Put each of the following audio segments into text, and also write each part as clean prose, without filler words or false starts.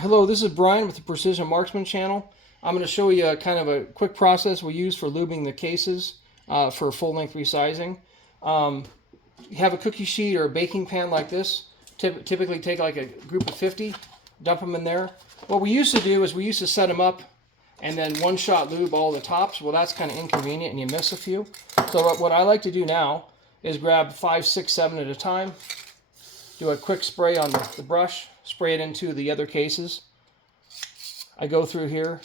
Hello, this is Brian with the Precision Marksman channel. I'm going to show you kind of a quick process we use for lubing the cases for full-length resizing. You have a cookie sheet or a baking pan like this. Typically take like a group of 50, dump them in there. What we used to do is we used to set them up and then one-shot lube all the tops. Well, that's kind of inconvenient and you miss a few. So what I like to do now is grab 5, 6, 7 at a time, do a quick spray on the brush, spray it into the other cases. I go through here,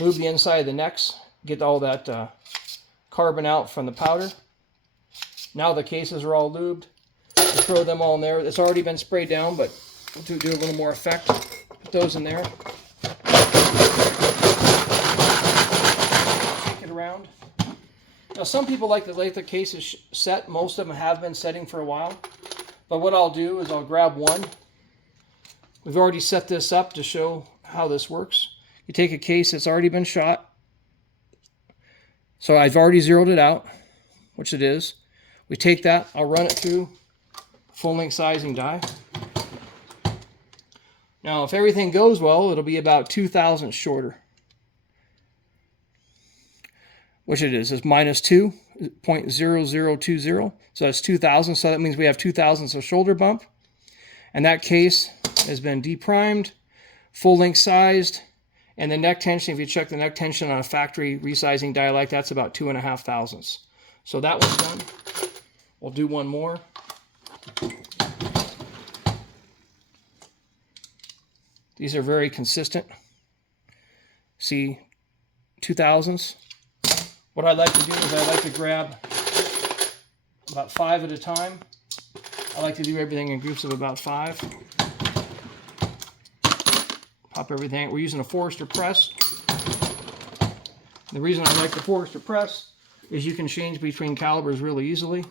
lube the inside of the necks, get all that carbon out from the powder. Now the cases are all lubed. I throw them all in there. It's already been sprayed down, but to do a little more effect, put those in there. Shake it around. Now some people like to let the cases set. Most of them have been setting for a while. But what I'll do is I'll grab one. We've already set this up to show how this works. You take a case that's already been shot. So I've already zeroed it out, which it is. We take that, I'll run it through full-length sizing die. Now if everything goes well, it'll be about 2 thousandths shorter. Which it is, it's minus 2.0020. So that's 2 thousandths, so that means we have 2 thousandths of shoulder bump. And that case has been deprimed, full-length sized, and the neck tension, if you check the neck tension on a factory resizing die like that's about 2.5 thousandths. So that one's done. We'll do one more. These are very consistent. See, 2 thousandths. What I like to do is I like to grab about 5 at a time. I like to do everything in groups of about 5. Pop everything. We're using a Forster Press. The reason I like the Forster Press is you can change between calibers really easily.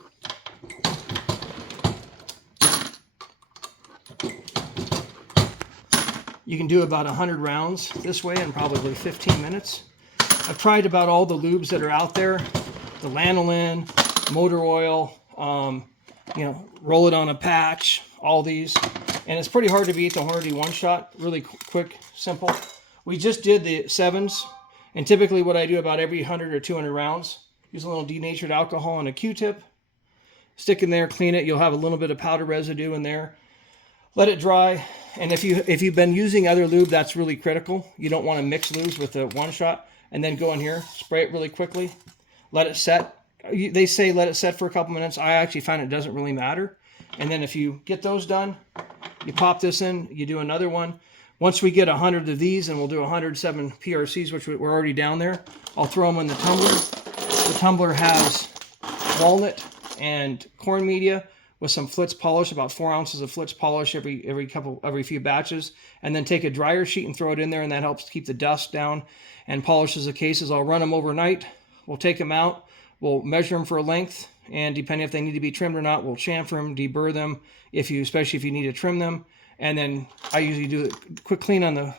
You can do about 100 rounds this way in probably 15 minutes. I've tried about all the lubes that are out there, the lanolin, motor oil, roll it on a patch, all these. And it's pretty hard to beat the Hornady one-shot, really quick, simple. We just did the 7s, and typically what I do about every 100 or 200 rounds, use a little denatured alcohol and a Qtip, stick in there, clean it. You'll have a little bit of powder residue in there. Let it dry, and if you've been using other lube, that's really critical. You don't want to mix lubes with the one-shot, and then go in here, spray it really quickly, let it set. They say let it set for a couple minutes. I actually find it doesn't really matter. And then if you get those done, you pop this in, you do another one. Once we get 100 of these, and we'll do 107 PRCs, which we're already down there, I'll throw them in the tumbler. The tumbler has walnut and corn media with some Fritz polish, about 4 ounces of Fritz polish every few batches, and then take a dryer sheet and throw it in there, and that helps keep the dust down and polishes the cases. I'll run them overnight. We'll take them out. We'll measure them for a length, and depending if they need to be trimmed or not, we'll chamfer them, deburr them, especially if you need to trim them. And then I usually do a quick clean on the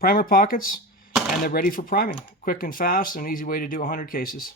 primer pockets, and they're ready for priming. Quick and fast, and easy way to do 100 cases.